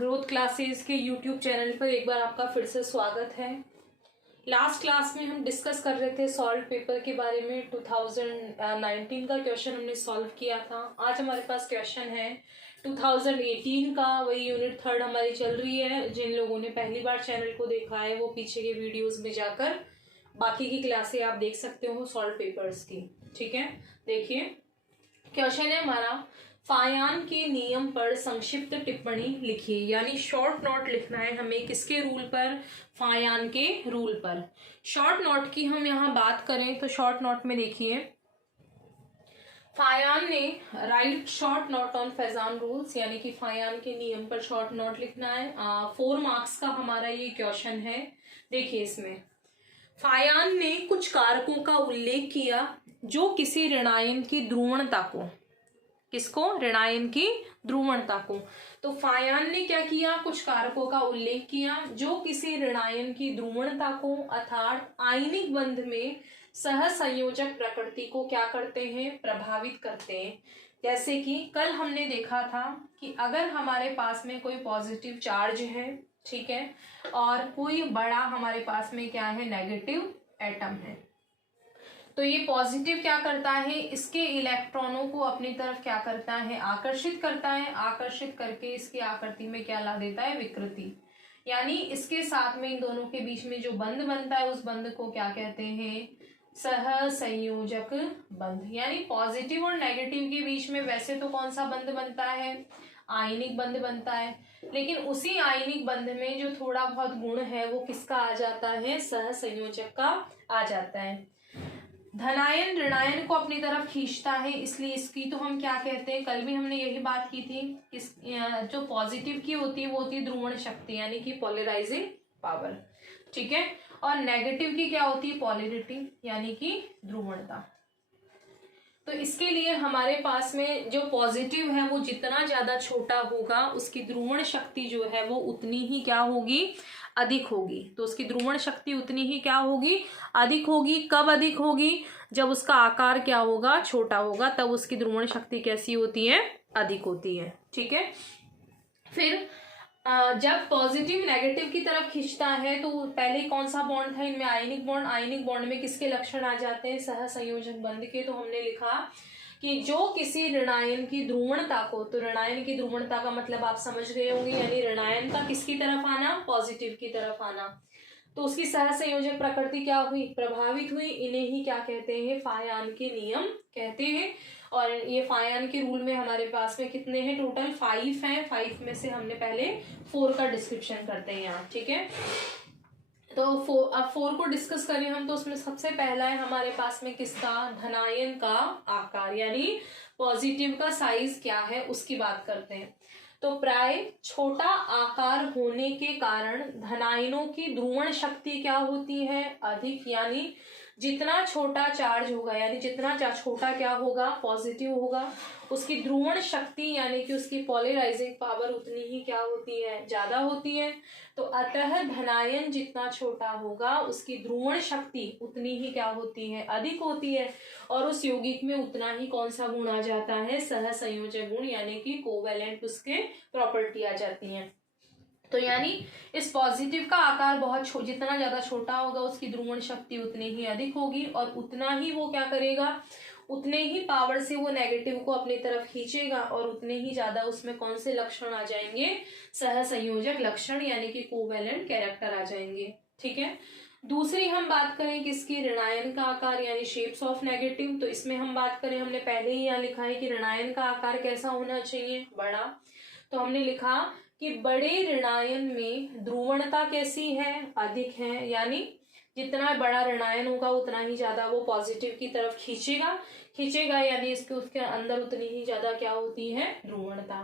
Growth classes के YouTube channel पर एक बार आपका फिर से स्वागत है। लास्ट क्लास में हम डिस्कस कर रहे थे सॉल्व पेपर के बारे में। 2019 का क्वेश्चन हमने सॉल्व किया था। आज हमारे पास क्वेश्चन है 2018 का, वही यूनिट 3 हमारी चल रही है। जिन लोगों ने पहली बार चैनल को देखा है वो पीछे के वीडियोस में जाकर बाकी की क्लासें आप देख सकते हो सॉल्व पेपर्स की। ठीक है, देखिए क्वेश्चन है हमारा, फायान के नियम पर संक्षिप्त टिप्पणी लिखिए। यानी शॉर्ट नोट लिखना है हमें किसके रूल पर? फायान के रूल पर। शॉर्ट नोट की हम यहाँ बात करें तो शॉर्ट नोट में देखिए, फायान ने right short note on Faizan rules, यानी कि फायान के नियम पर शॉर्ट नोट लिखना है। 4 मार्क्स का हमारा ये क्वेश्चन है। देखिए इसमें फायान ने कुछ कारकों का उल्लेख किया जो किसी ऋणायन की ध्रुवणता को, किसको? ऋणायन की ध्रुवणता को। तो फायान ने क्या किया? कुछ कारकों का उल्लेख किया जो किसी ऋणायन की ध्रुवणता को अर्थात आयनिक बंध में सहसंयोजक प्रकृति को क्या करते हैं? प्रभावित करते हैं। जैसे कि कल हमने देखा था कि अगर हमारे पास में कोई पॉजिटिव चार्ज है, ठीक है, और कोई बड़ा हमारे पास में क्या है? नेगेटिव एटम है, तो ये पॉजिटिव क्या करता है? इसके इलेक्ट्रॉनों को अपनी तरफ क्या करता है? आकर्षित करता है। आकर्षित करके इसकी आकृति में क्या ला देता है? विकृति। यानी इसके साथ में इन दोनों के बीच में जो बंध बनता है उस बंध को क्या कहते हैं? सहसंयोजक बंध। यानी पॉजिटिव और नेगेटिव के बीच में वैसे तो कौन सा बंध बनता है? आयनिक बंध बनता है, लेकिन उसी आयनिक बंध में जो थोड़ा बहुत गुण है वो किसका आ जाता है? सहसंयोजक का आ जाता है। धनायन ऋणायन को अपनी तरफ खींचता है, इसलिए इसकी तो हम क्या कहते हैं? कल भी हमने यही बात की थी, इस जो पॉजिटिव की होती है वो होती है ध्रुवण शक्ति, यानी कि पोलराइजिंग पावर। ठीक है, और नेगेटिव की क्या होती है? पोलैरिटी, यानी कि ध्रुवणता। तो इसके लिए हमारे पास में जो पॉजिटिव है वो जितना ज्यादा छोटा होगा उसकी ध्रुवण शक्ति जो है वो उतनी ही क्या होगी? अधिक होगी। तो उसकी ध्रुवण शक्ति उतनी ही क्या होगी? अधिक होगी। कब अधिक होगी? जब उसका आकार क्या होगा? छोटा होगा, तब उसकी ध्रुवण शक्ति कैसी होती है? अधिक होती है। ठीक है, फिर जब पॉजिटिव नेगेटिव की तरफ खींचता है तो पहले कौन सा बॉन्ड था इनमें? Ionic bond. आयनिक बॉन्ड में किसके लक्षण आ जाते हैं? सहसंयोजक बंध के। तो हमने लिखा कि जो किसी ऋणायन की ध्रुवणता को, तो ऋणायन की ध्रुवणता का मतलब आप समझ गए होंगे, यानी ऋणायन का किसकी तरफ आना? पॉजिटिव की तरफ आना। तो उसकी सहसंयोजक प्रकृति क्या हुई? प्रभावित हुई। इन्हें ही क्या कहते हैं? फायान के नियम कहते हैं। और ये फायान के रूल में हमारे पास में कितने हैं? टोटल 5 हैं। 5 में से हमने पहले 4 का डिस्क्रिप्शन करते हैं यहाँ। ठीक है, तो अब 4 को डिस्कस करें हम, तो उसमें सबसे पहला है हमारे पास में किसका? धनायन का आकार, यानी पॉजिटिव का साइज क्या है उसकी बात करते हैं। तो प्राय छोटा आकार होने के कारण धनायनों की ध्रुवण शक्ति क्या होती है? अधिक। यानी जितना छोटा चार्ज होगा, यानी जितना छोटा क्या होगा? पॉजिटिव होगा, उसकी ध्रुवण शक्ति यानी कि उसकी पोलराइजिंग पावर उतनी ही क्या होती है? ज्यादा होती है। तो अतः धनायन जितना छोटा होगा उसकी ध्रुवण शक्ति उतनी ही क्या होती है? अधिक होती है। और उस यौगिक में उतना ही कौन सा गुण आ जाता है? सहसंयोजक गुण, यानी कि कोवेलेंट उसके प्रॉपर्टी आ जाती है। तो यानी इस पॉजिटिव का आकार बहुत जितना ज्यादा छोटा होगा उसकी ध्रुवण शक्ति उतनी ही अधिक होगी, और उतना ही वो क्या करेगा? उतने ही पावर से वो नेगेटिव को अपनी तरफ खींचेगा, और उतने ही ज्यादा उसमें कौन से लक्षण आ जाएंगे? सहसंयोजक लक्षण, यानी कि कोवेलेंट कैरेक्टर आ जाएंगे। ठीक है, दूसरी हम बात करें किसकी? ऋणायन का आकार, यानी शेप्स ऑफ नेगेटिव। तो इसमें हम बात करें, हमने पहले ही यहाँ लिखा है कि ऋणायन का आकार कैसा होना चाहिए? बड़ा। तो हमने लिखा कि बड़े ऋणायन में ध्रुवणता कैसी है? अधिक है। यानी जितना बड़ा ऋणायन होगा उतना ही ज्यादा वो पॉजिटिव की तरफ खींचेगा, यानी इसके उसके अंदर उतनी ही ज्यादा क्या होती है? ध्रुवणता।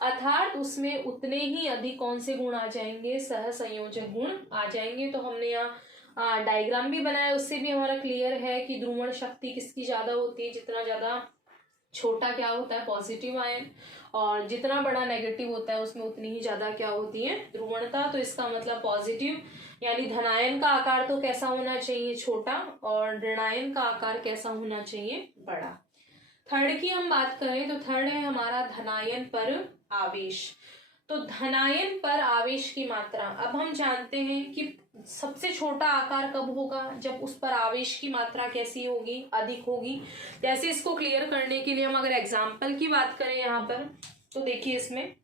अर्थात उसमें उतने ही अधिक कौन से गुण आ जाएंगे? सहसंयोजक गुण आ जाएंगे। तो हमने यहाँ डायग्राम भी बनाया, उससे भी हमारा क्लियर है कि ध्रुवण शक्ति किसकी ज्यादा होती है? जितना ज्यादा छोटा क्या होता है? पॉजिटिव आयन, और जितना बड़ा नेगेटिव होता है उसमें उतनी ही ज्यादा क्या होती है? ध्रुवणता। तो इसका मतलब पॉजिटिव यानी धनायन का आकार तो कैसा होना चाहिए? छोटा, और ऋणायन का आकार कैसा होना चाहिए? बड़ा। थर्ड की हम बात करें तो थर्ड है हमारा धनायन पर आवेश। तो धनायन पर आवेश की मात्रा, अब हम जानते हैं कि सबसे छोटा आकार कब होगा, जब उस पर आवेश की मात्रा कैसी होगी, अधिक होगी। जैसे इसको क्लियर करने के लिए हम अगर एग्जाम्पल की बात करें यहाँ पर, तो देखिए इसमें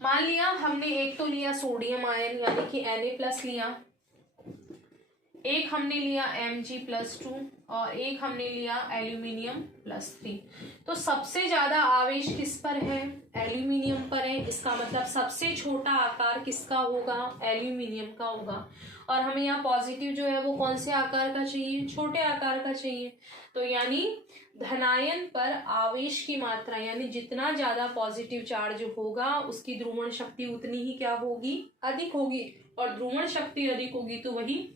मान लिया हमने एक तो लिया सोडियम आयन यानी कि Na+ लिया, एक हमने लिया Mg+2 और एक हमने लिया एल्यूमिनियम+3। तो सबसे ज्यादा आवेश किस पर है, एल्यूमिनियम पर है। इसका मतलब सबसे छोटा आकार किसका होगा, एल्यूमिनियम का होगा। और हमें यहाँ पॉजिटिव जो है वो कौन से आकार का चाहिए, छोटे आकार का चाहिए। तो यानी धनायन पर आवेश की मात्रा यानी जितना ज्यादा पॉजिटिव चार्ज होगा उसकी ध्रुवण शक्ति उतनी ही क्या होगी, अधिक होगी। और ध्रुवण शक्ति अधिक होगी तो वही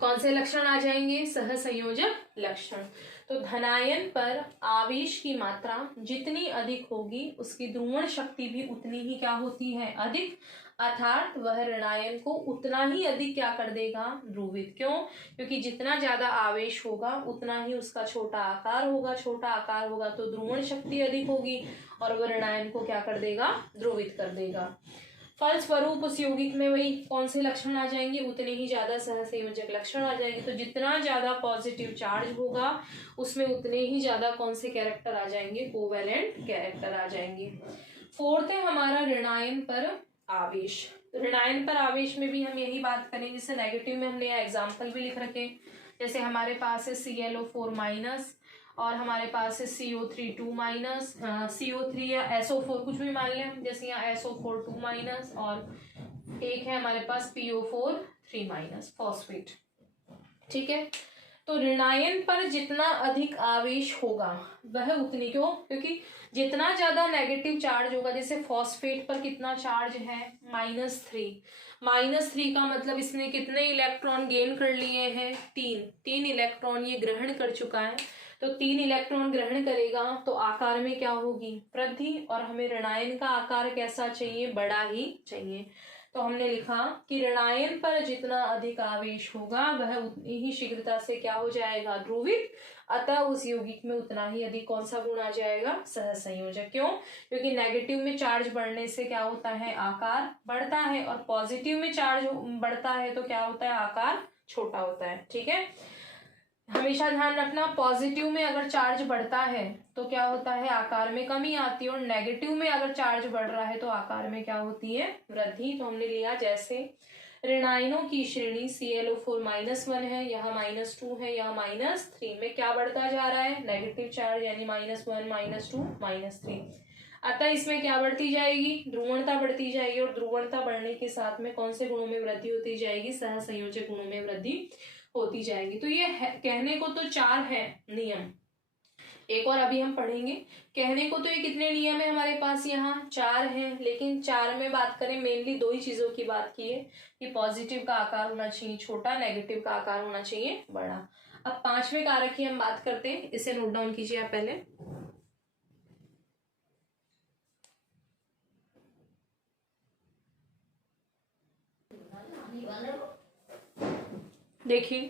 कौन से लक्षण आ जाएंगे, सहसंयोजक लक्षण। तो धनायन पर आवेश की मात्रा जितनी अधिक होगी उसकी ध्रुवण शक्ति भी उतनी ही क्या होती है, अधिक। अर्थात वह ऋणायन को उतना ही अधिक क्या कर देगा, ध्रुवित। क्यों, क्योंकि जितना ज्यादा आवेश होगा उतना ही उसका छोटा आकार होगा, छोटा आकार होगा तो ध्रुवण शक्ति अधिक होगी और वह ऋणायन को क्या कर देगा, ध्रुवित कर देगा। फलस्वरूप उस यौगिक में वही कौन से लक्षण आ जाएंगे, उतने ही ज्यादा सहसंयोजक लक्षण आ जाएंगे। तो जितना ज्यादा पॉजिटिव चार्ज होगा उसमें उतने ही ज्यादा कौन से कैरेक्टर आ जाएंगे, कोवेलेंट कैरेक्टर आ जाएंगे। फोर्थ है हमारा ऋणायन पर आवेश। ऋणायन पर आवेश में भी हम यही बात करेंगे, जैसे नेगेटिव में हमने एग्जाम्पल भी लिख रखे। जैसे हमारे पास है ClO4- और हमारे पास है CO3 2- CO3 या SO4 कुछ भी मान लें, जैसे यहाँ SO4 2- और एक है हमारे पास PO4 3- फॉस्फेट। ठीक है, तो ऋणायन पर जितना अधिक आवेश होगा वह उतनी, क्यों, क्योंकि जितना ज्यादा नेगेटिव चार्ज होगा, जैसे फॉस्फेट पर कितना चार्ज है, -3 का मतलब इसने कितने इलेक्ट्रॉन गेन कर लिए हैं, 3 इलेक्ट्रॉन ये ग्रहण कर चुका है। तो 3 इलेक्ट्रॉन ग्रहण करेगा तो आकार में क्या होगी, वृद्धि। और हमें ऋणायन का आकार कैसा चाहिए, बड़ा ही चाहिए। तो हमने लिखा कि ऋणायन पर जितना अधिक आवेश होगा वह उतनी ही शीघ्रता से क्या हो जाएगा, ध्रुवित। अतः उस यौगिक में उतना ही अधिक कौन सा गुण आ जाएगा, सहसंयोजक। क्यों, क्योंकि नेगेटिव में चार्ज बढ़ने से क्या होता है, आकार बढ़ता है, और पॉजिटिव में चार्ज बढ़ता है तो क्या होता है, आकार छोटा होता है। ठीक है, हमेशा ध्यान रखना, पॉजिटिव में अगर चार्ज बढ़ता है तो क्या होता है, आकार में कमी आती है, और नेगेटिव में अगर चार्ज बढ़ रहा है तो आकार में क्या होती है, वृद्धि। तो हमने लिया जैसे ऋणायनों की श्रेणी ClO4-1 है, यहाँ -2 है, यहाँ -3 में क्या बढ़ता जा रहा है, नेगेटिव चार्ज, यानी -1 -2 -3। अतः इसमें क्या बढ़ती जाएगी, ध्रुवणता बढ़ती जाएगी, और ध्रुवणता बढ़ने के साथ में कौन से गुणों में वृद्धि होती जाएगी, सहसंयोजक गुणों में वृद्धि होती जाएगी। तो ये कहने को तो 4 है नियम, एक और अभी हम पढ़ेंगे। कहने को तो ये कितने नियम है हमारे पास, यहाँ 4 हैं, लेकिन 4 में बात करें मेनली 2 ही चीजों की बात की है कि पॉजिटिव का आकार होना चाहिए छोटा, नेगेटिव का आकार होना चाहिए बड़ा। अब 5वें कारक की हम बात करते हैं, इसे नोट डाउन कीजिए आप पहले। देखिए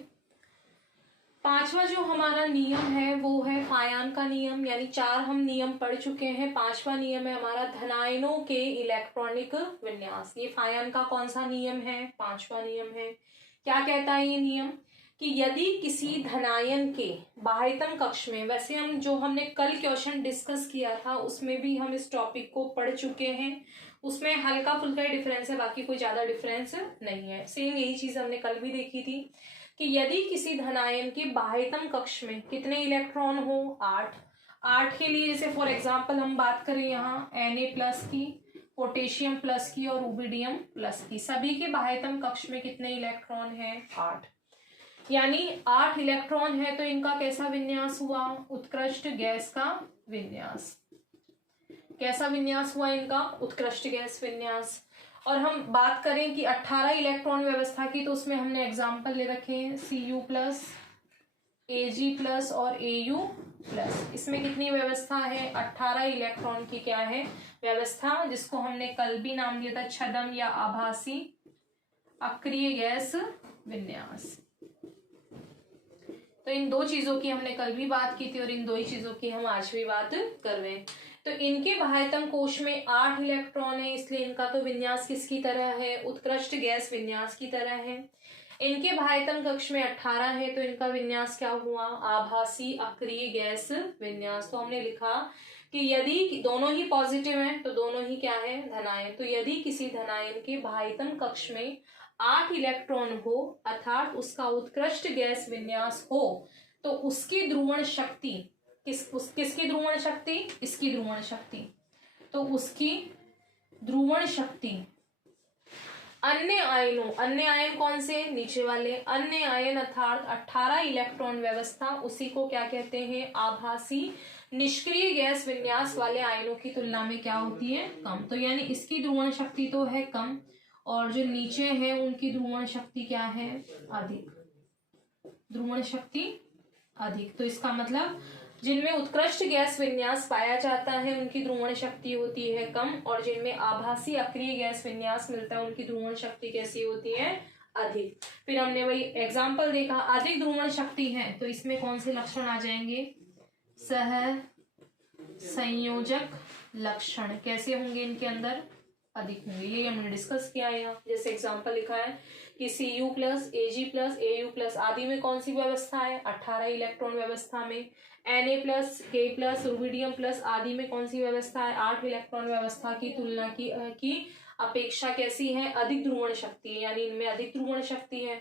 5वां जो हमारा नियम है वो है फायान का नियम, यानी 4 हम नियम पढ़ चुके हैं। 5वां नियम है हमारा धनायनों के इलेक्ट्रॉनिक विन्यास। ये फायान का कौन सा नियम है, 5वां नियम है। क्या कहता है ये नियम, कि यदि किसी धनायन के बाह्यतम कक्ष में, वैसे हम जो हमने कल क्वेश्चन डिस्कस किया था उसमें भी हम इस टॉपिक को पढ़ चुके हैं, उसमें हल्का फुल्का डिफरेंस है, बाकी कोई ज्यादा डिफरेंस नहीं है। सेम यही चीज हमने कल भी देखी थी कि यदि किसी धनायन के बाह्यतम कक्ष में कितने इलेक्ट्रॉन हो, 8 के लिए जैसे फॉर एग्जांपल हम बात करें यहाँ Na+ की, पोटेशियम प्लस की और रूबिडियम प्लस की, सभी के बाह्यतम कक्ष में कितने इलेक्ट्रॉन है, 8। यानी 8 इलेक्ट्रॉन है तो इनका कैसा विन्यास हुआ, उत्कृष्ट गैस का विन्यास। कैसा विन्यास हुआ इनका, उत्कृष्ट गैस विन्यास। और हम बात करें कि 18 इलेक्ट्रॉन व्यवस्था की, तो उसमें हमने एग्जाम्पल ले रखे हैं Cu+, Ag+ और Au+। इसमें कितनी व्यवस्था है, 18 इलेक्ट्रॉन की क्या है व्यवस्था, जिसको हमने कल भी नाम दिया था छद्म या आभासी अक्रिय गैस विन्यास। तो इन 2 चीजों की हमने कल भी बात की थी और इन 2 ही चीजों की हम आज भी बात कर रहे हैं। तो इनके बाह्यतम कोश में 8 इलेक्ट्रॉन है, इसलिए इनका तो विन्यास किसकी तरह है, उत्कृष्ट गैस विन्यास की तरह है। इनके बाह्यतम कक्ष में 18 है, तो इनका विन्यास क्या हुआ, आभासी अक्रिय गैस विन्यास। तो हमने लिखा कि यदि दोनों ही पॉजिटिव हैं तो दोनों ही क्या है, धनायन। तो यदि किसी धनायन के बाह्यतम कक्ष में 8 इलेक्ट्रॉन हो अर्थात उसका उत्कृष्ट गैस विन्यास हो, तो उसकी ध्रुवण शक्ति किसकी ध्रुवण शक्ति, इसकी ध्रुवण शक्ति, तो उसकी ध्रुवण शक्ति अन्य आयनों, अन्य आयन कौन से, नीचे वाले अन्य आयन अर्थात 18 इलेक्ट्रॉन व्यवस्था, उसी को क्या कहते हैं, आभासी निष्क्रिय गैस विन्यास वाले आयनों की तुलना में क्या होती है, कम। तो यानी इसकी ध्रुवण शक्ति तो है कम और जो नीचे है उनकी ध्रुवण शक्ति क्या है, अधिक, ध्रुवण शक्ति अधिक। तो इसका मतलब जिनमें उत्कृष्ट गैस विन्यास पाया जाता है उनकी ध्रुवण शक्ति होती है कम, और जिनमें आभासी अक्रिय गैस विन्यास मिलता है उनकी ध्रुवण शक्ति कैसी होती है, अधिक। फिर हमने वही एग्जाम्पल देखा, अधिक ध्रुवण शक्ति है तो इसमें कौन से लक्षण आ जाएंगे, सह संयोजक लक्षण कैसे होंगे, इनके अंदर अधिक होंगे। ये हमने डिस्कस किया है यहाँ, जैसे एग्जांपल लिखा है कि Cu plus Ag plus Au plus आदि में कौन सी व्यवस्था है, 18 इलेक्ट्रॉन व्यवस्था में। Na plus K plus rubidium plus आदि में कौन सी व्यवस्था है, 8 इलेक्ट्रॉन व्यवस्था की तुलना की अपेक्षा कैसी है, अधिक ध्रुवण शक्ति है, यानी इनमें अधिक ध्रुवण शक्ति है।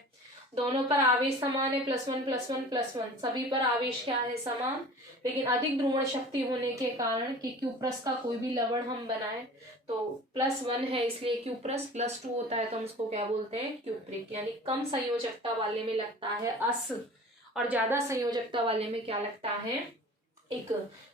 दोनों पर आवेश समान है, +1 +1 +1, सभी पर आवेश क्या है, समान, लेकिन अधिक ध्रुवण शक्ति होने के कारण कि क्यूप्रस का कोई भी लवण हम बनाए तो +1 है इसलिए क्यूप्रस, +2 होता है तो हम उसको क्या बोलते हैं, क्यूप्रिक। यानी कम संयोजकता वाले में लगता है अस और ज्यादा संयोजकता वाले में क्या लगता है, इक।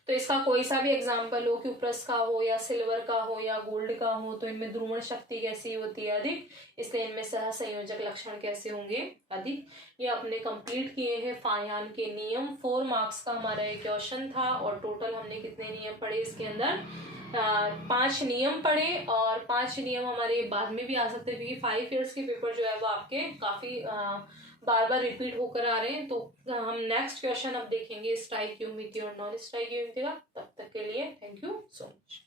तो इसका कोई सा भी एग्जाम्पल हो, क्यूप्रस का हो या सिल्वर का हो या गोल्ड का हो, तो इनमें ध्रुवण शक्ति कैसी होती है, अधिक, इसलिए इनमें सह संयोजक लक्षण कैसे होंगे, अधिक। ये अपने कंप्लीट किए हैं फायान के नियम। 4 मार्क्स का हमारा एक क्वेश्चन था और टोटल हमने कितने नियम पढ़े इसके अंदर, 5 नियम पढ़े, और 5 नियम हमारे बाद में भी आ सकते हैं क्योंकि 5 ईयर्स के पेपर जो है वो आपके काफी बार बार रिपीट होकर आ रहे हैं। तो हम नेक्स्ट क्वेश्चन अब देखेंगे स्ट्राइकियोमिति और नॉन स्ट्राइकियोमिति का। तब तक के लिए थैंक यू सो मच।